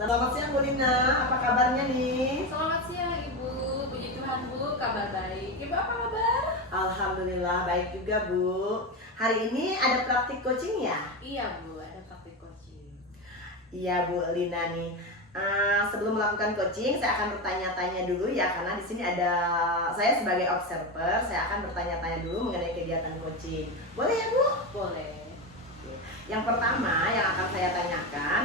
Selamat siang Bu Lina, apa kabarnya nih? Selamat siang Ibu, puji Tuhan Bu, kabar baik. Ibu apa kabar? Alhamdulillah baik juga Bu. Hari ini ada praktik coaching ya? Iya Bu, ada praktik coaching. Iya Bu Lina nih. Sebelum melakukan coaching, saya akan bertanya-tanya dulu ya, karena di sini ada saya sebagai observer, saya akan bertanya-tanya dulu mengenai kegiatan coaching. Boleh ya Bu? Boleh. Oke. Yang pertama yang akan saya tanyakan,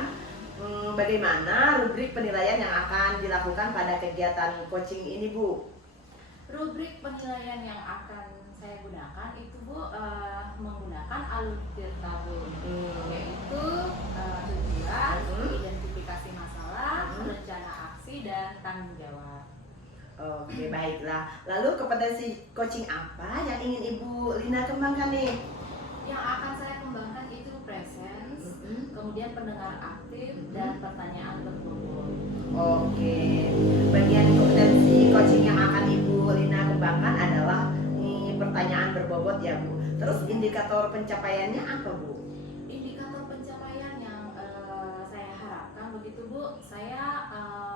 bagaimana rubrik penilaian yang akan dilakukan pada kegiatan coaching ini Bu? Rubrik penilaian yang akan saya gunakan itu Bu, menggunakan alur tabel, yaitu tujuan, identifikasi masalah, rencana aksi, dan tanggung jawab. Oke, baiklah. Lalu kompetensi coaching apa yang ingin Ibu Lina kembangkan nih? Yang akan saya kembangkan itu presence, kemudian pendengar aktif, dan pertanyaan berbobot. Oke, bagian kompetensi coaching yang akan Ibu Lina kembangkan adalah pertanyaan berbobot ya Bu. Terus indikator pencapaiannya apa Bu? Indikator pencapaian yang saya harapkan begitu Bu, saya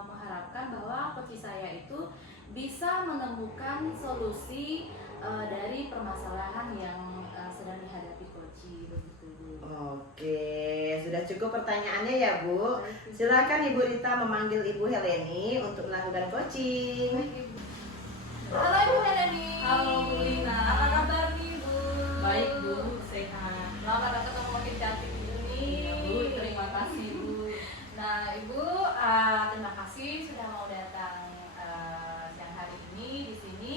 mengharapkan bahwa coach saya itu bisa menemukan solusi dari permasalahan yang sedang dihadapi coach begitu Bu. Oke, sudah cukup pertanyaannya ya Bu. Silakan Ibu Rita memanggil Ibu Heleni untuk melakukan coaching. Halo Ibu Heleni. Halo Bu Lina. Apa kabar nih Bu? Baik Bu, sehat. Lama gak ketemu makin cantik ini. Iya, Bu, terima kasih Bu. Nah Ibu, terima kasih sudah mau datang siang hari ini di sini.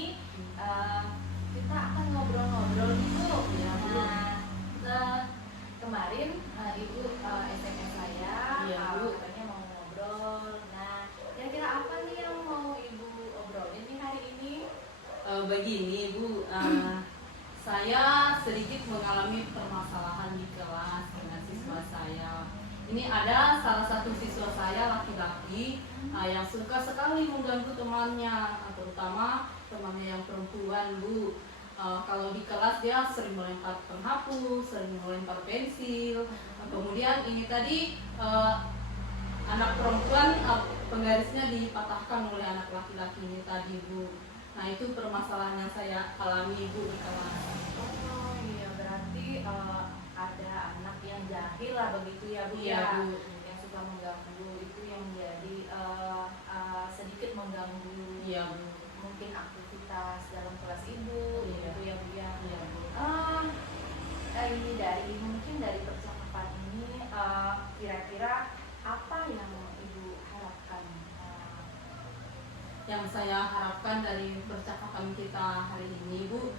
Kita akan ngobrol-ngobrol nih Bu. Iya, Bu. Nah, kemarin Ibu SMS saya, Iya, Bu. katanya mau ngobrol. Nah, kira-kira apa nih yang mau Ibu obrolin nih hari ini? Begini Bu, saya sedikit mengalami permasalahan di kelas dengan siswa saya. Ini ada salah satu siswa saya laki-laki yang suka sekali mengganggu temannya, terutama temannya yang perempuan Bu. Kalau di kelas dia sering melempar penghapus, sering melempar pensil. Kemudian ini tadi anak perempuan penggarisnya dipatahkan oleh anak laki-laki ini tadi Bu. Nah itu permasalahan yang saya alami Bu di kelas. Oh iya, berarti ada anak yang jahil lah begitu ya Bu. Iya, ya, Bu. yang suka mengganggu, itu yang menjadi sedikit mengganggu. Iya Bu. Mungkin aktivitas dalam kelas Ibu, Iya. gitu ya Bu ya. Iya Bu. Ini mungkin dari percakapan ini kira-kira apa yang Ibu harapkan? Yang saya harapkan dari percakapan kita hari ini Bu,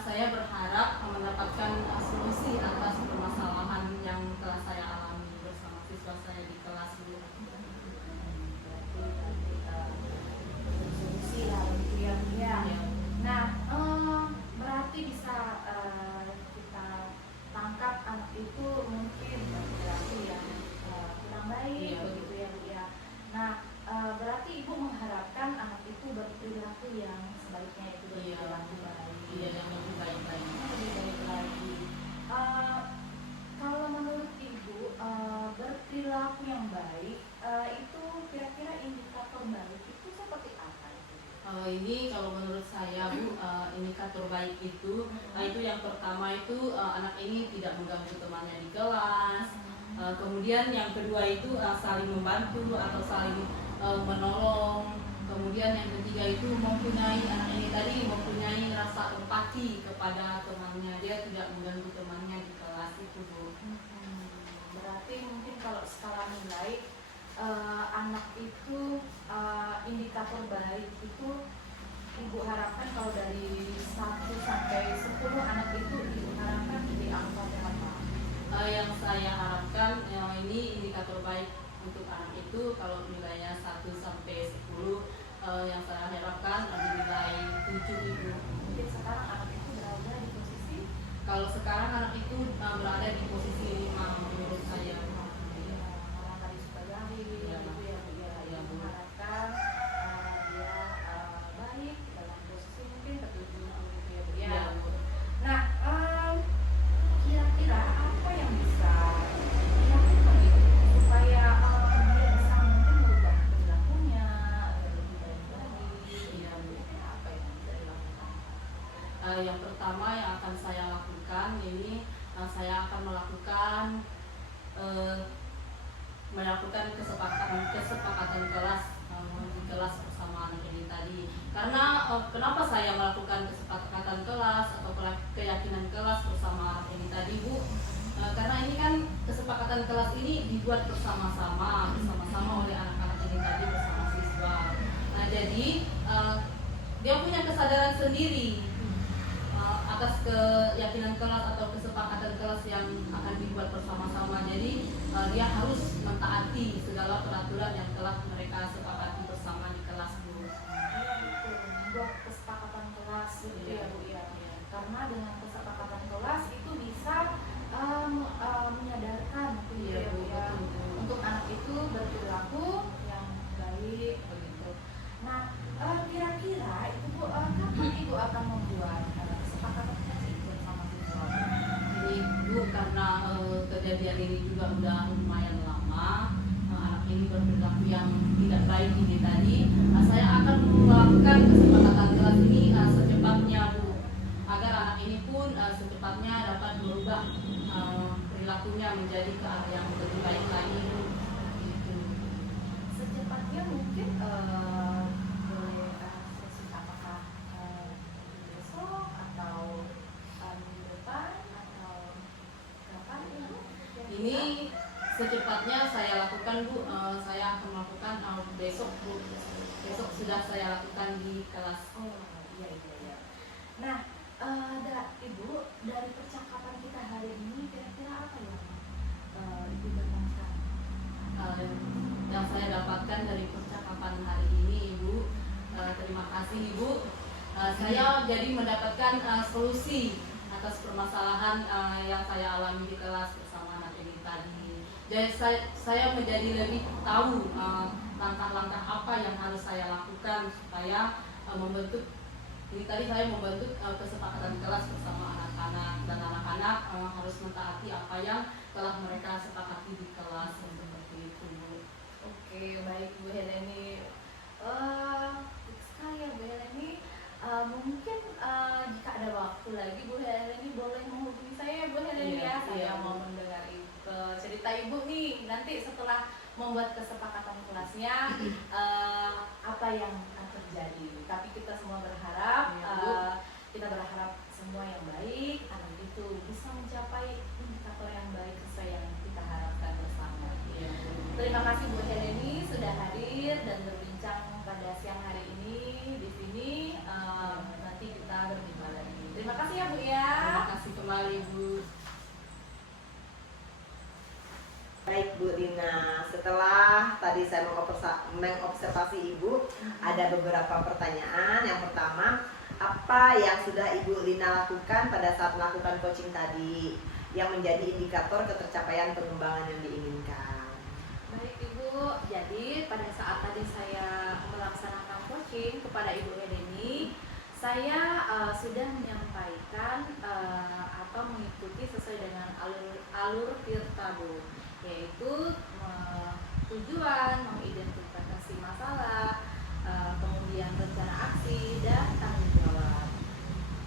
saya berharap mendapatkan solusi atas permasalahan yang telah saya alami bersama siswa saya di kelas Bu. Berarti solusi lah begitu ya Bu ya. Iya. Nah, berarti bisa kita tangkap anak itu mungkin berperilaku yang kurang baik, Iya. begitu ya Bu ya. Nah, berarti Ibu mengharapkan anak itu berperilaku yang sebaiknya itu Iya. berperilaku baik. Iya, yang lebih baik lagi. Lebih baik lagi. Kalau menurut Ibu, berperilaku yang baik itu kira-kira indikator baik itu seperti apa itu? Kalau menurut saya Bu, indikator baik itu yang pertama itu anak ini tidak mengganggu temannya di kelas. Kemudian yang kedua itu saling membantu atau saling menolong. Kemudian yang ketiga itu anak ini tadi mempunyai rasa empati kepada temannya, dia tidak mengganggu temannya di kelas itu Bu. Berarti mungkin kalau skala nilai anak itu indikator baik itu Ibu harapkan kalau dari 1 sampai 10 anak itu Ibu harapkan di angka berapa? Yang saya harapkan ini indikator baik untuk anak itu kalau nilainya 1 sampai 10, yang saya harapkan nilai 7 Ibu. Mungkin sekarang anak itu berada di posisi Kalau sekarang anak itu berada di posisi 5 menurut saya. orang tadi suka jahil, Iya, gitu ya Bu ya. iya, Ibu Bu. mengharapkan dia baik dalam posisi mungkin ketujuh gitu ya Bu ya. Iya, Bu. Nah, kira-kira apa yang bisa dilakukan Ibu supaya dia bisa mungkin yang pertama yang akan saya lakukan ini saya akan melakukan kesepakatan kelas di kelas bersama anak ini tadi. Karena kenapa saya melakukan kesepakatan kelas atau keyakinan kelas bersama anak ini tadi, Bu? Karena ini kan kesepakatan kelas ini dibuat bersama-sama oleh anak-anak ini tadi bersama siswa. Nah, jadi dia punya kesadaran sendiri atas keyakinan kelas atau kesepakatan kelas yang akan dibuat bersama-sama. Jadi dia harus mentaati segala peraturan yang telah mereka sepakati bersama di kelas, Bu. Buat kesepakatan kelas gitu ya Bu ya. Karena dengan kesepakatan kelas itu bisa menyadarkan gitu ya Bu ya, untuk anak itu berperilaku yang baik begitu. Nah, kira-kira itu Bu, kapan Ibu akan membuat kesepakatan kelas itu bersama siswa? Jadi Bu, karena kejadian ini juga udah lumayan lama, anak ini berperilaku yang tidak baik ini tadi, saya akan melakukan kesepakatan kelas ini secepatnya, Bu, agar anak ini pun secepatnya dapat merubah perilakunya menjadi ke arah yang lebih baik lagi, Bu. Gitu. Secepatnya mungkin boleh sesi apakah besok atau minggu depan atau kapan ya Bu? Ini secepatnya saya lakukan, Bu. Saya akan melakukan besok, Bu. Besok sudah saya lakukan di kelas. Oh iya. Nah, Ibu, dari percakapan kita hari ini kira-kira apa yang Ibu dapatkan? Yang saya dapatkan dari percakapan hari ini, Ibu, terima kasih, Ibu. Saya jadi mendapatkan solusi atas permasalahan yang saya alami di kelas bersama anak ini tadi. Jadi saya menjadi lebih tahu langkah-langkah apa yang harus saya lakukan supaya membentuk ini tadi saya membentuk kesepakatan kelas bersama anak-anak, dan anak-anak harus mentaati apa yang telah mereka sepakati di kelas seperti itu, Bu. Oke, baik Bu Heleni. Sekali ya Bu Heleni. Mungkin jika ada waktu lagi Bu Heleni boleh menghubungi saya Bu Heleni ya. Saya mau mendengar cerita Ibu nih nanti setelah membuat kesepakatan kelasnya apa yang akan terjadi. Tapi kita semua berharap semua yang baik, anak itu bisa mencapai indikator yang baik sesuai yang kita harapkan bersama. Terima kasih Bu Heleni sudah hadir dan berbincang pada siang hari ini di sini. Nanti kita berjumpa lagi. Terima kasih ya Bu ya. Terima kasih kembali, Bu. Baik Bu Lina, setelah tadi saya mengobservasi Ibu, ada beberapa pertanyaan. Yang pertama, apa yang sudah Ibu Lina lakukan pada saat melakukan coaching tadi yang menjadi indikator ketercapaian pengembangan yang diinginkan? Baik Ibu, jadi pada saat tadi saya melaksanakan coaching kepada Ibu Heleni, saya sudah menyampaikan atau mengikuti sesuai dengan alur Tirta Bu, yaitu tujuan, mengidentifikasi masalah, kemudian rencana aksi, dan tanggung jawab.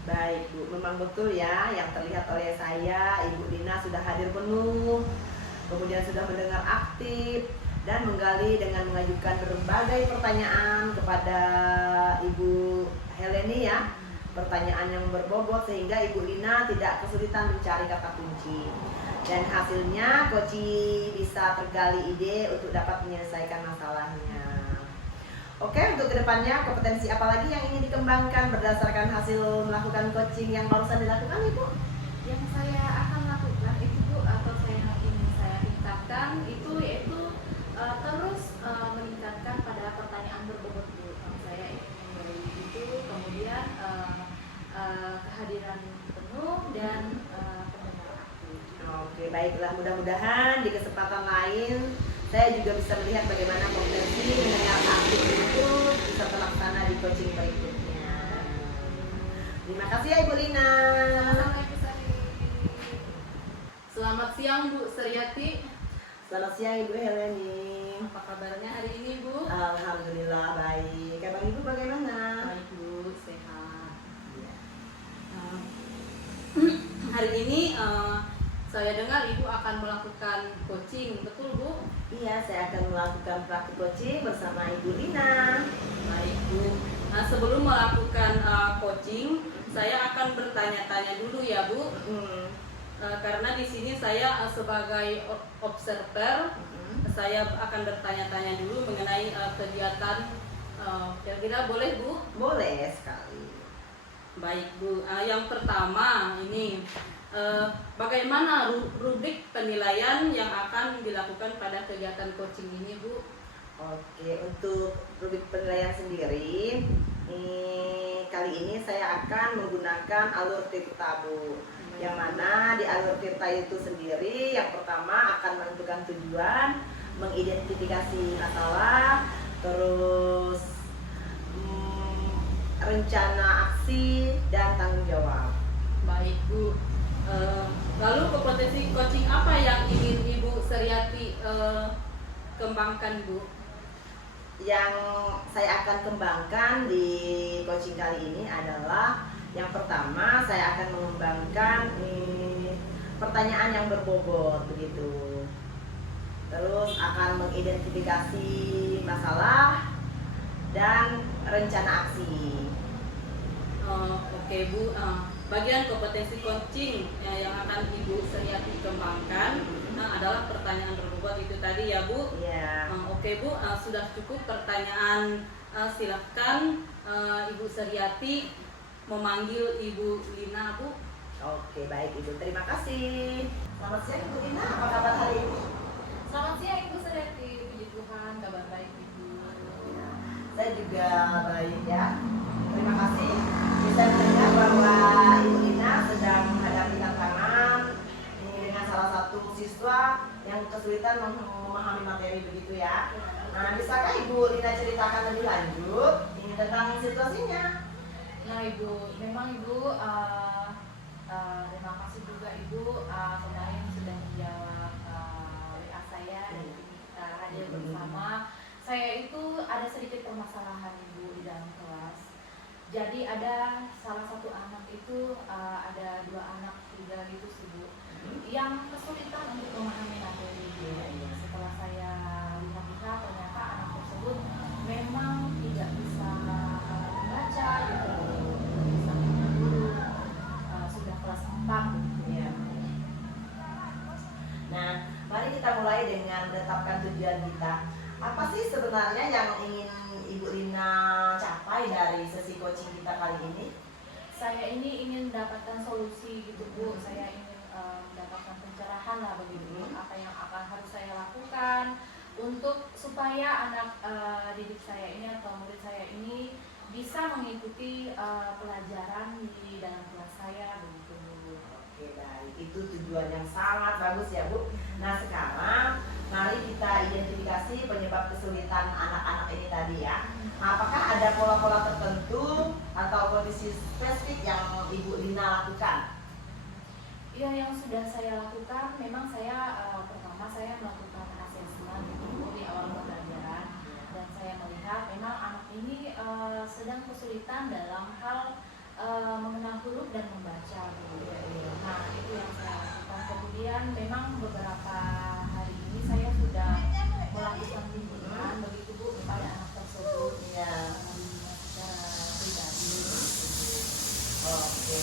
Baik Bu, memang betul ya yang terlihat oleh saya, Ibu Lina sudah hadir penuh, kemudian sudah mendengar aktif dan menggali dengan mengajukan berbagai pertanyaan kepada Ibu Heleni ya, pertanyaan yang berbobot sehingga Ibu Lina tidak kesulitan mencari kata kunci. Dan hasilnya Koci bisa tergali ide untuk dapat menyelesaikan masalahnya. Oke, untuk kedepannya kompetensi apa lagi yang ingin dikembangkan berdasarkan hasil melakukan coaching yang barusan dilakukan Ibu? Yang saya akan lakukan itu Bu, atau yang ingin saya tingkatkan itu yaitu terus meningkatkan pada pertanyaan berbobot Bu. Saya ingin memberi itu, kemudian kehadiran penuh dan pendengar aktif. Oke, baiklah, mudah-mudahan di kesempatan lain saya juga bisa melihat bagaimana kompetensi mendengar aktif itu bisa terlaksana di coaching berikutnya. Terima kasih ya Ibu Lina. Sama-sama Ibu Sari. Selamat siang, Bu Seriati. Selamat siang Ibu Heleni. Apa kabarnya hari ini, Bu? Alhamdulillah baik. Kabar Ibu bagaimana? Baik, Bu, sehat. saya dengar Ibu akan melakukan coaching, betul Bu? Iya, saya akan melakukan praktik coaching bersama Ibu Lina. Baik Bu. Nah, sebelum melakukan coaching, saya akan bertanya-tanya dulu ya Bu. Karena di sini saya sebagai observer, saya akan bertanya-tanya dulu mengenai kegiatan. Kira-kira boleh Bu? Boleh sekali. Baik Bu. Yang pertama ini bagaimana rubrik penilaian yang akan dilakukan pada kegiatan coaching ini Bu? Oke, untuk rubrik penilaian sendiri, kali ini saya akan menggunakan alur Tirta Bu. Yang mana di alur Tirta itu sendiri, yang pertama akan menentukan tujuan, mengidentifikasi masalah, terus rencana aksi dan tanggung jawab. Baik Bu. Lalu kompetensi coaching apa yang ingin Ibu Suryati kembangkan Bu? Yang saya akan kembangkan di coaching kali ini adalah yang pertama, saya akan mengembangkan pertanyaan yang berbobot begitu. Terus akan mengidentifikasi masalah dan rencana aksi. Oke Bu. Bagian kompetensi coaching yang akan Ibu Suryati kembangkan adalah pertanyaan berbobot itu tadi ya Bu. Iya. Oke Bu, sudah cukup pertanyaan. Silahkan Ibu Suryati memanggil Ibu Lina Bu. Oke, baik Ibu. Terima kasih. Selamat siang Ibu Lina. Apa kabar hari ini? Selamat siang Ibu Suryati, puji Tuhan, kabar baik Ibu. Saya juga baik ya. Terima kasih. Bisa mendengar bahwa Ibu Lina sedang menghadapi tantangan dengan salah satu siswa yang kesulitan memahami materi begitu ya. Nah, bisakah Ibu Lina ceritakan lebih lanjut ini tentang situasinya? Nah Ibu, memang Ibu terima kasih juga Ibu kemarin sudah menjawab WA saya dan kita hadir bersama. Saya itu ada sedikit permasalahan Ibu di dalam kelas. Jadi ada salah satu anak itu ada 2 anak juga gitu sih Bu, yang kesulitan untuk memahami materi Ibu. Setelah saya lihat-lihat ternyata anak tersebut memang tidak bisa membaca gitu. Sudah kelas 4 gitu ya. Nah, mari kita mulai dengan menetapkan tujuan kita. Apa sih sebenarnya yang ingin Ibu Lina capai dari sesi coaching kita kali ini? Saya ini ingin mendapatkan solusi gitu Bu. Saya ingin mendapatkan pencerahan lah begitu. Apa yang harus saya lakukan untuk supaya anak didik saya ini atau murid saya ini bisa mengikuti pelajaran di dalam kelas saya begitu Bu. Oke, baik. Itu tujuan yang sangat bagus ya Bu. Nah, sekarang mari kita identifikasi penyebab kesulitan anak-anak ini tadi ya. Nah, apakah ada pola-pola tertentu atau kondisi spesifik yang Ibu Lina lakukan? Ya, yang sudah saya lakukan, memang saya pertama saya melakukan asesmen gitu di awal pembelajaran, dan saya melihat memang anak ini sedang kesulitan dalam hal mengenal huruf dan membaca gitu. Nah, itu yang saya lakukan. Kemudian memang beberapa hari ini saya sudah melakukan bimbingan begitu Bu kepada anak tersebut Ya. secara pribadi. Oke.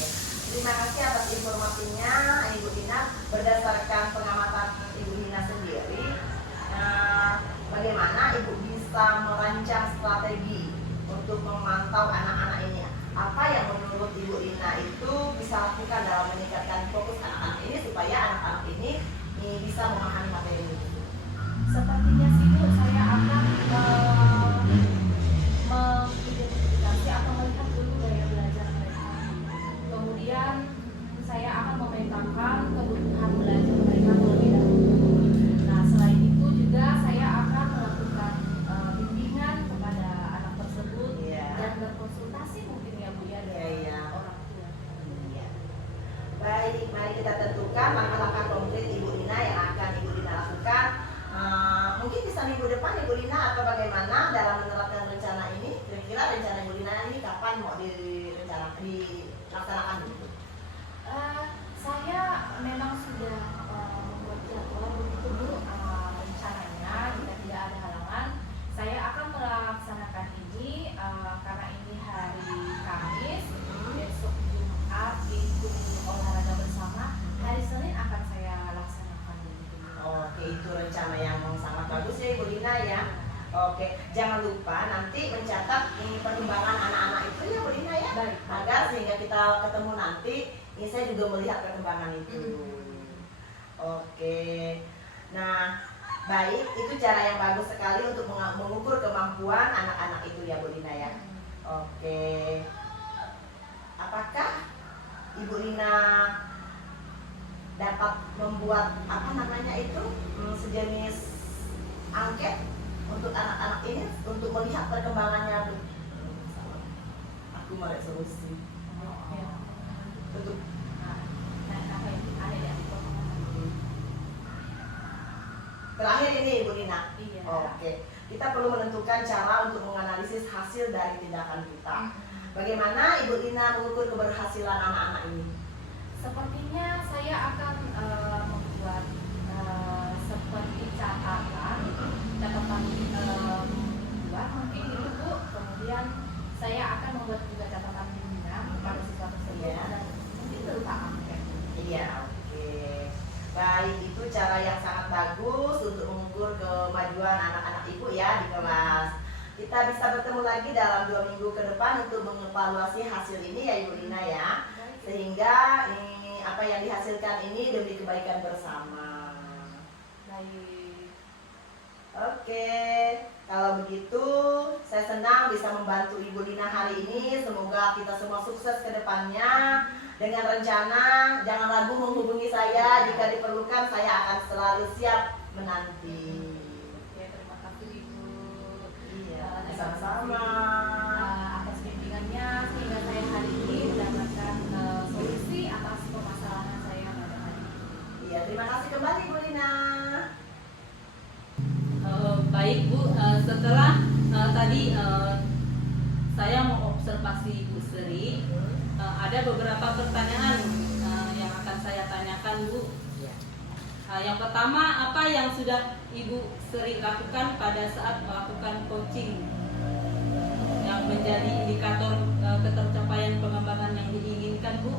Terima kasih atas informasinya Ibu Lina. Berdasarkan pengamatan Ibu Lina sendiri, bagaimana Ibu bisa merancang strategi untuk memantau anak-anak ini? Apa yang menurut Ibu Lina itu bisa lakukan dalam meningkatkan fokus anak-anak ini supaya anak-anak ini bisa memahami materi ini? Sepertinya sih Bu, saya akan mengidentifikasi atau melihat dulu gaya belajar mereka. Kemudian saya akan memetakan kebutuhan belajar mereka terlebih dahulu. Nah, selain itu juga saya akan melakukan bimbingan kepada anak tersebut dan berkonsultasi mungkin ya Bu ya dengan orang tua. Ya. Baik, mari kita tentukan langkah-langkah konkret Ibu Lina yang akan Ibu Lina lakukan. Mungkin bisa minggu depan Ibu Lina atau bagaimana dalam menerapkan rencana ini? Kira-kira rencana Ibu Lina ini kapan mau dilaksanakan? Saya memang sudah jangan lupa nanti mencatat perkembangan anak-anak itu ya Bu Lina ya, Baik. agar sehingga kita ketemu nanti ini saya juga melihat perkembangan itu. Oke, nah baik, itu cara yang bagus sekali untuk mengukur kemampuan anak-anak itu ya Bu Lina ya. Oke, apakah Ibu Lina dapat membuat apa namanya itu sejenis angket untuk anak-anak ini untuk melihat perkembangannya? Aku mau resolusi untuk terakhir ini Ibu Lina. Iya. Oke, kita perlu menentukan cara untuk menganalisis hasil dari tindakan kita. Bagaimana Ibu Lina mengukur keberhasilan anak-anak ini? Sepertinya saya akan membuat seperti catatan buat mungkin gitu Bu. Kemudian saya akan membuat juga catatan bimbingan kepada siswa tersebut Iya. dan mungkin berupa angket. Iya, oke. Baik, itu cara yang sangat bagus untuk mengukur kemajuan anak-anak Ibu ya di kelas. Kita bisa bertemu lagi dalam 2 minggu ke depan untuk mengevaluasi hasil ini ya Ibu Lina ya. Sehingga apa yang dihasilkan ini demi kebaikan bersama. Baik. Oke, kalau begitu saya senang bisa membantu Ibu Lina hari ini. Semoga kita semua sukses ke depannya. Dengan rencana, jangan ragu menghubungi saya. Jika diperlukan, saya akan selalu siap menanti. Ya, terima kasih Ibu. Iya, Terima sama-sama. kasih, atas bimbingannya sehingga saya hari ini mendapatkan solusi atas permasalahan saya pada hari ini. Iya, terima kasih kembali Bu Lina. Baik Bu, setelah tadi saya mau observasi Bu Sri, ada beberapa pertanyaan yang akan saya tanyakan Bu. Yang pertama, apa yang sudah Ibu Sri lakukan pada saat melakukan coaching yang menjadi indikator ketercapaian pengembangan yang diinginkan Bu?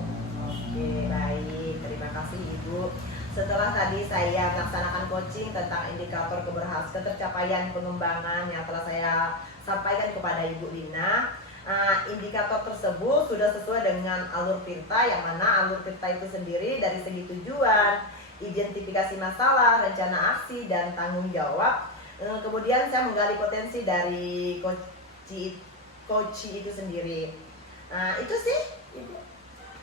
Oke, baik. Terima kasih Ibu. Setelah tadi saya melaksanakan coaching tentang indikator ketercapaian pengembangan yang telah saya sampaikan kepada Ibu Lina, indikator tersebut sudah sesuai dengan alur Tirta, yang mana alur Tirta itu sendiri dari segi tujuan, identifikasi masalah, rencana aksi, dan tanggung jawab. Kemudian saya menggali potensi dari coach itu sendiri. Itu sih.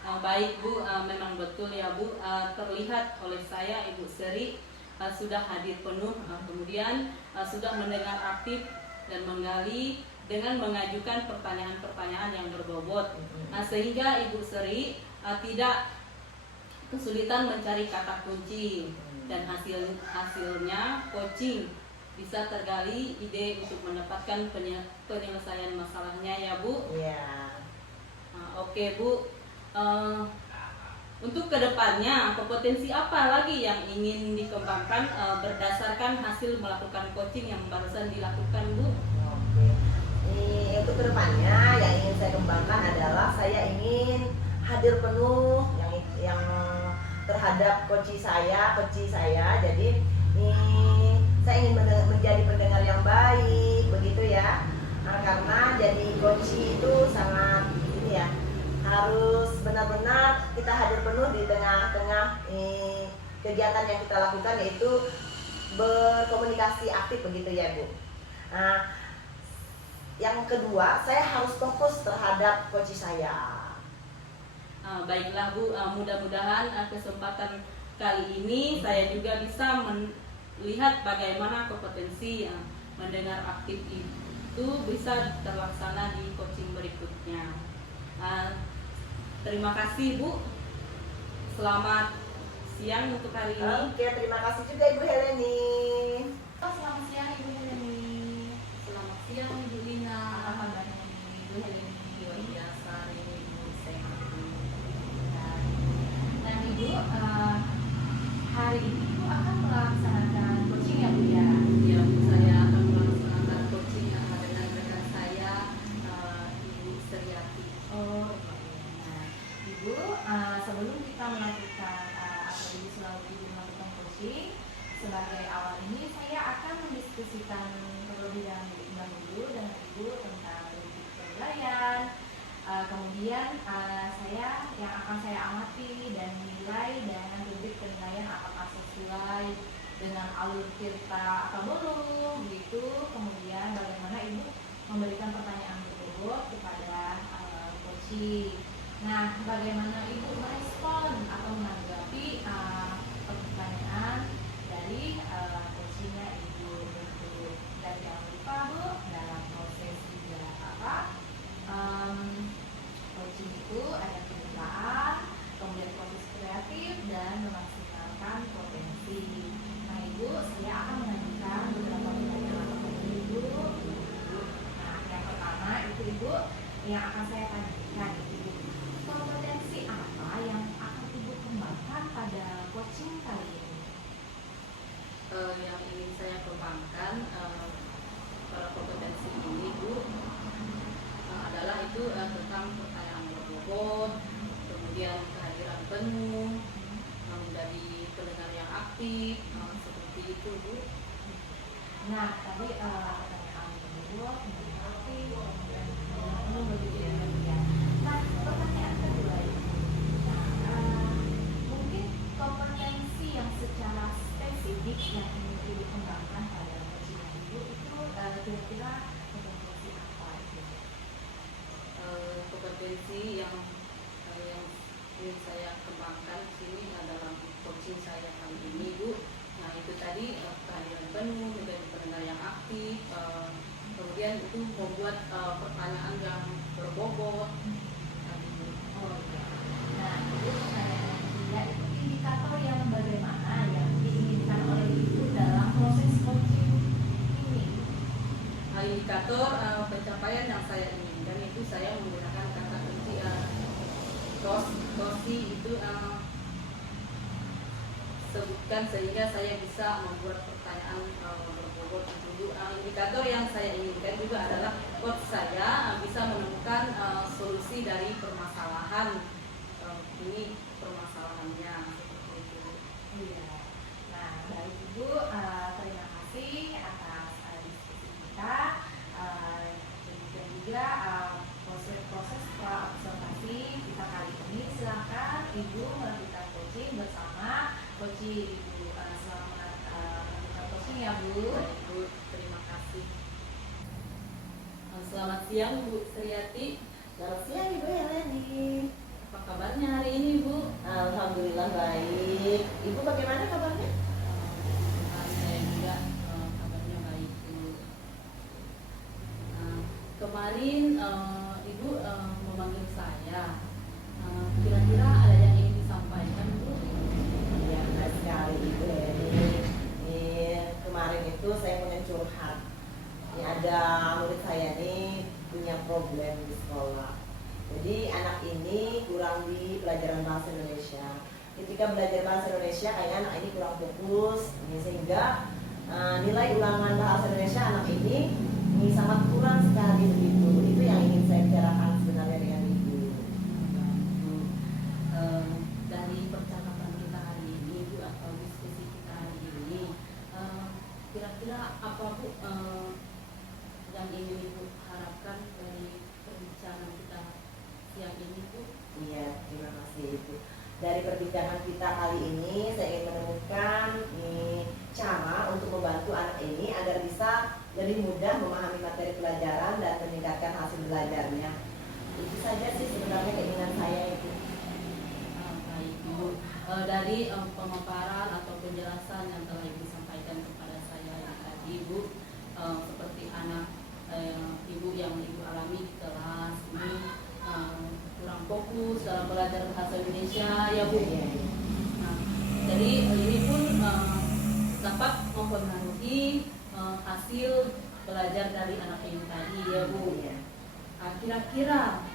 Baik Bu, memang betul ya Bu, terlihat oleh saya Ibu Sri sudah hadir penuh, kemudian sudah mendengar aktif dan menggali dengan mengajukan pertanyaan-pertanyaan yang berbobot, sehingga Ibu Sri tidak kesulitan mencari kata kunci, dan hasilnya coaching bisa tergali ide untuk mendapatkan penyelesaian masalahnya ya Bu. Iya. Oke Bu, untuk kedepannya kompetensi apa lagi yang ingin dikembangkan berdasarkan hasil melakukan coaching yang barusan dilakukan Bu? Oke. Untuk kedepannya yang ingin saya kembangkan adalah saya ingin hadir penuh yang terhadap coach saya. Jadi saya ingin menjadi pendengar yang baik, begitu ya. Karena jadi coach itu sangat ini ya, harus benar-benar kita hadir penuh di tengah-tengah kegiatan yang kita lakukan, yaitu berkomunikasi aktif, begitu ya Bu. Yang kedua, saya harus fokus terhadap coach saya. Baiklah Bu, mudah-mudahan kesempatan kali ini saya juga bisa melihat bagaimana kompetensi mendengar aktif itu bisa terlaksana di coaching berikutnya. Terima kasih Bu, selamat siang untuk hari ini. Oke, terima kasih juga Ibu Heleni. Selamat siang Ibu Heleni. Selamat siang Ibu Lina. Apa kabarnya Ibu Heleni? Luar biasa hari ini Bu, sehat. Nah Ibu, hari ini Ibu akan melaksanakan coaching ya Bu ya? Ya Bu, saya akan melaksanakan coaching dengan rekan saya Ibu Seriati. Oh, nah, Ibu, sebelum kita melakukan atau Ibu selalu melakukan coaching, sebagai awal ini saya akan mendiskusikan terlebih dahulu akan saya amati dan nilai dengan rubrik penilaian apakah sesuai dengan alur cerita atau belum gitu. Kemudian bagaimana ibu memberikan pertanyaan tersebut kepada coaching. Nah, bagaimana ibu merespon atau menanggapi pertanyaan dari coachingnya ibu gitu. Dan jangan lupa bu, dalam proses juga coaching itu ada pembukaan, kemudian proses kreatif dan memaksimalkan potensi. Nah ibu, saya akan mengajukan beberapa pertanyaan kepada ibu. Nah yang pertama itu ibu yang akan saya tanyakan ibu, kompetensi apa yang akan ibu kembangkan pada coaching kali ini? Yang ingin saya kembangkan pada kompetensi ini Bu adalah itu tentang pertanyaan berbobot, kemudian kehadiran penuh, menjadi pendengar yang aktif, seperti itu Bu. Nah tadi pertanyaan berbobot, aktif, kemudian begitu ya. Nah pertanyaan kedua ini, mungkin kompetensi yang secara spesifik yang ingin ibu kembangkan pada coaching ibu itu kira-kira kompetensi apa itu? Kompetensi yang ingin saya kembangkan di sini adalah coaching saya kali ini Bu. Nah itu tadi kehadiran penuh, menjadi pendengar yang aktif, kemudian itu membuat pertanyaan yang berbobot. Oh iya. Nah itu pertanyaan ketiga itu indikator yang bagaimana yang diinginkan oleh ibu dalam proses coaching ini? Indikator pencapaian yang saya inginkan itu saya menggunakan kata kunci dosi itu sebutkan sehingga saya bisa membuat pertanyaan berbobot itu. Indikator yang saya inginkan juga adalah coach saya bisa menemukan solusi dari permasalahan ini permasalahannya seperti itu. Iya. Nah, baik Ibu, terima kasih atas diskusi kita. Dan juga proses observasi kita kali ini. Silakan Ibu melakukan coaching bersama coaching Ibu. Selamat melakukan coaching ya Bu. Baik, Bu, terima kasih. Selamat siang Bu Sriati. Selamat siang Ibu Heleni. Apa kabarnya hari ini Bu? Alhamdulillah baik. Ibu bagaimana kabarnya? Saya juga kabarnya baik Bu. Kemarin Ibu memanggil saya. Kira-kira ada yang ingin disampaikan Bu? Ya, baik sekali Ibu Heleni. Kemarin itu saya punya curhat. Ini ada murid saya nih punya problem di sekolah. Jadi anak ini kurang di pelajaran bahasa Indonesia. Ketika belajar bahasa Indonesia kayaknya anak ini kurang fokus, sehingga nilai ulangan bahasa Indonesia anak ini sangat kurang sekali begitu. Itu yang ingin saya bicarakan sebenarnya dengan Ibu. Dari percakapan kita hari ini Bu atau diskusi kita hari ini, kira-kira apa Bu yang ingin Ibu harapkan dari perbincangan kita siang ini Bu? Iya, terima kasih Ibu. Dari perbincangan kita kali ini saya ingin menemukan cara untuk membantu anak ini agar bisa lebih mudah memahami materi pelajaran dan meningkatkan hasil belajarnya. Itu saja sih sebenarnya keinginan saya itu. Baik Bu, dari pemaparan atau penjelasan yang telah Ibu sampaikan kepada saya tadi Bu, seperti anak Ibu yang Ibu alami di kelas ini kurang fokus dalam belajar bahasa Indonesia ya Bu. Nah, jadi ini pun dapat mempengaruhi hasil belajar dari anak ini tadi ya Bu. Nah, kira-kira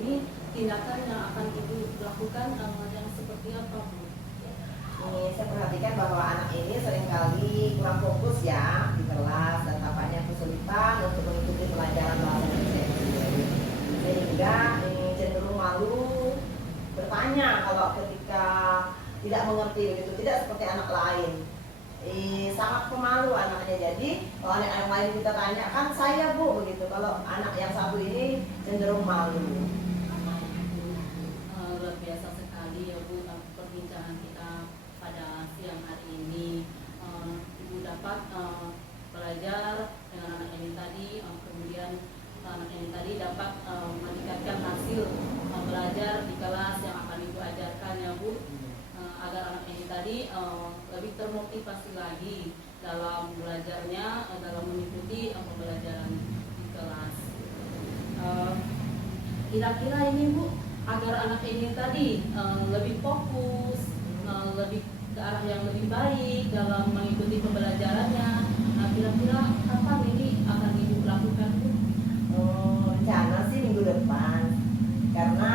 ini tindakan yang akan Ibu lakukan yang seperti apa Bu? Saya perhatikan bahwa anak ini seringkali kurang fokus ya di kelas dan tampaknya kesulitan untuk mengikuti pelajaran bahasa Indonesia itu sendiri. Sehingga cenderung malu bertanya kalau ketika tidak mengerti begitu, tidak seperti anak lain. Sangat pemalu anaknya. Jadi kalau anak yang lain kita tanya kan saya Bu begitu. Kalau anak yang satu ini cenderung malu. Luar biasa dapat belajar dengan anak ini tadi, kemudian anak ini tadi dapat meningkatkan hasil belajar di kelas yang akan ibu ajarkan ya Bu, agar anak ini tadi lebih termotivasi lagi dalam belajarnya, dalam mengikuti pembelajaran di kelas. Kira-kira ini Bu, agar anak ini tadi lebih fokus, lebih ke arah yang lebih baik dalam mengikuti pembelajarannya. Nah, kira-kira kapan ini akan ibu lakukan Bu? Rencana sih minggu depan, karena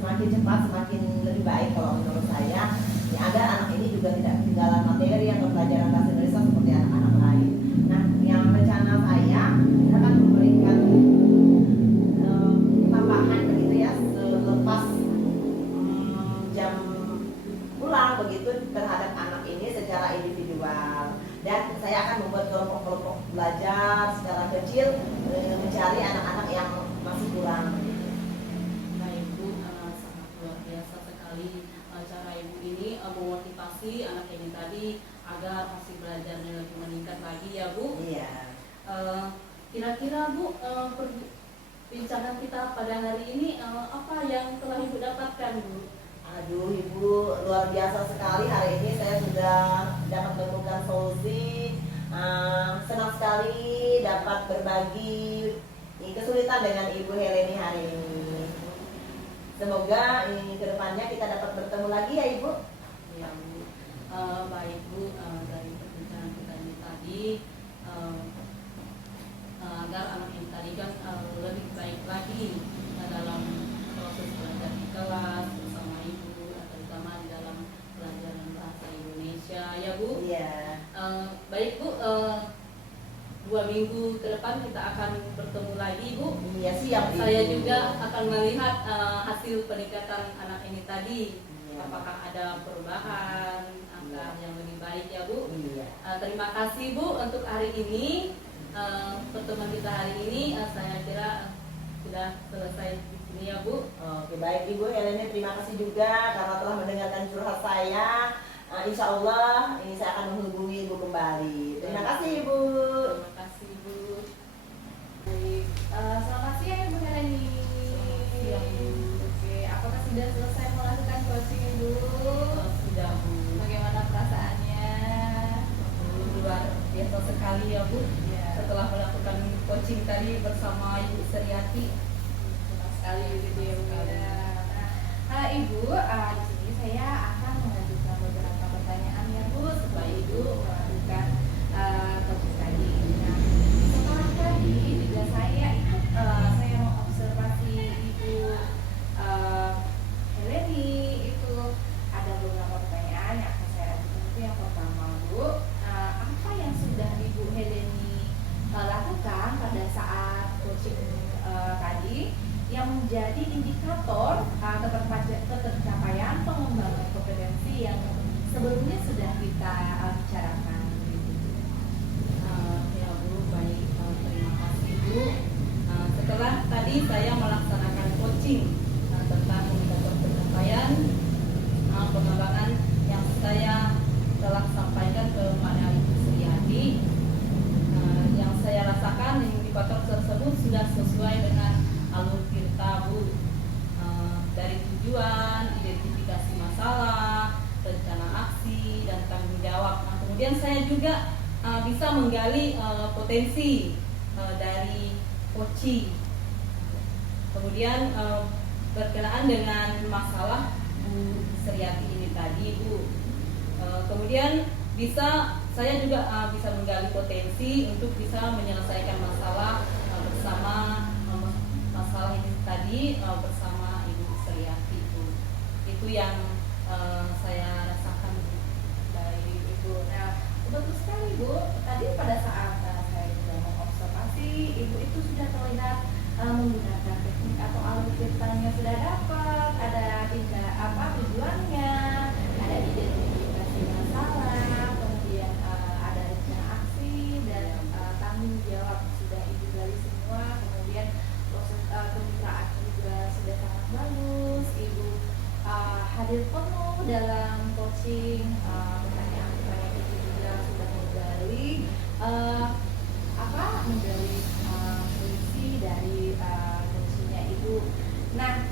semakin cepat semakin lebih baik kalau menurut saya, ya, agar anak ini juga tidak ketinggalan materi atau pelajaran bahasa Indonesia seperti anak-anak lain. Nah, yang rencana saya akan memberikan tambahan begitu ya selepas jam pulang begitu terhadap anak ini secara individual, dan saya akan membuat kelompok-kelompok belajar secara kecil mencari anak-anak yang masih kurang. Baik Bu, sangat luar biasa sekali cara ibu ini memotivasi anak ini tadi agar hasil belajarnya lebih meningkat lagi ya Bu. Iya. Kira-kira Bu, perbincangan kita pada hari ini apa yang telah ibu dapatkan Bu? Aduh Ibu, luar biasa sekali, hari ini saya sudah dapat menemukan solusi. Senang sekali dapat berbagi kesulitan dengan Ibu Heleni hari ini. Semoga kedepannya kita dapat bertemu lagi ya Ibu. Ya Bu, baik Bu, dari perbincangan kita ini tadi, agar anak ini tadi kan lebih baik lagi dalam proses belajar di kelas bersama Ibu, terutama di dalam pelajaran bahasa Indonesia ya Bu. Iya. Baik Bu, 2 minggu ke depan kita akan bertemu lagi Bu. Iya siap Ibu. Saya juga akan melihat hasil peningkatan anak ini tadi. Iya. Apakah ada perubahan agar yang lebih baik ya Bu. Iya. Terima kasih Bu untuk hari ini. Pertemuan kita hari ini saya kira sudah selesai di sini ya Bu. Oke, baik Ibu Heleni, terima kasih juga karena telah mendengarkan curhat saya. Insya Allah ini saya akan menghubungi Ibu kembali. Terima kasih Ibu. Terima kasih Bu. Baik, selamat siang Ibu Heleni. Selamat siang, Bu. Oke, apakah sudah selesai melakukan coaching Ibu? Sudah Bu. Bagaimana perasaannya? Luar biasa sekali ya Bu. Ya, Setelah melakukan coaching tadi bersama Ibu Seriati. senang sekali gitu ya Bu. Nah, Ibu, di sini saya akan mengajukan beberapa pertanyaan ya Bu, supaya Ibu melakukan coaching tadi. Nah, setelah tadi juga saya mengobservasi Ibu Heleni itu ada beberapa pertanyaan yang akan saya ajukan. Itu yang pertama Bu, apa yang sudah Ibu Heleni lakukan pada saat coaching tadi yang menjadi indikator ketercapaian pengembangan kompetensi yang sebelumnya sudah kita bicarakan. Ya Bu, baik, terima kasih Bu. Setelah tadi saya melaksanakan coaching tentang indikator pencapaian pengembangan yang saya telah sampaikan kepada Ibu Suryati, yang saya rasakan indikator tersebut sudah sesuai dengan alur tirta Bu, dari tujuan, identifikasi masalah, rencana aksi, dan tanggung jawab. Nah, kemudian saya juga bisa menggali potensi dari coaching. Kemudian berkenaan dengan masalah Bu Suryati ini tadi Bu. Kemudian saya juga bisa menggali potensi untuk bisa menyelesaikan masalah bersama masalah ini tadi bersama Ibu Suryati itu yang saya rasakan Dari Ibu. Nah, betul sekali Bu. Tadi pada saat saya juga mengobservasi Ibu itu sudah terlihat menggunakan teknik atau alur ceritanya sudah dapat, ada tujuannya, ada identifikasi masalah, kemudian ada rencana aksi dan tanggung jawab sudah Ibu gali semua, kemudian proses kemitraan juga sudah sangat bagus, Ibu hadir penuh dalam coaching, pertanyaan-pertanyaan Ibu juga sudah menggali menggali menggali solusi dari coachingnya Ibu. Nah,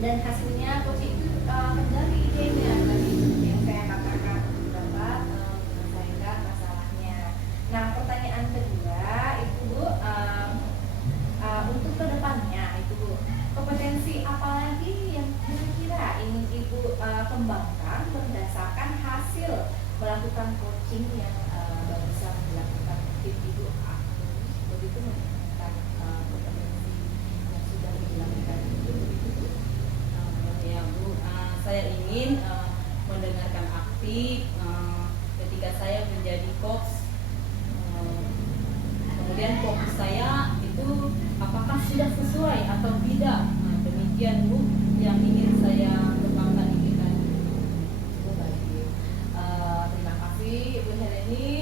dan hasilnya coaching itu kendali idenya tadi yang saya katakan dapat menyelesaikan masalahnya. Nah, pertanyaan kedua itu Bu, untuk kedepannya itu Bu, kompetensi apa lagi yang kira-kira ingin Ibu kembangkan berdasarkan hasil melakukan coaching yang barusan dilakukan tim Ibu? Begitu menggunakan kompetensi yang sudah dilakukan itu, begitu Bu? Ya Bu, saya ingin mendengarkan aktif ketika saya menjadi coach. Kemudian fokus saya itu apakah sudah sesuai atau tidak. Nah, demikian Bu yang ingin saya kembangkan ini tadi. Terima kasih Ibu Heleni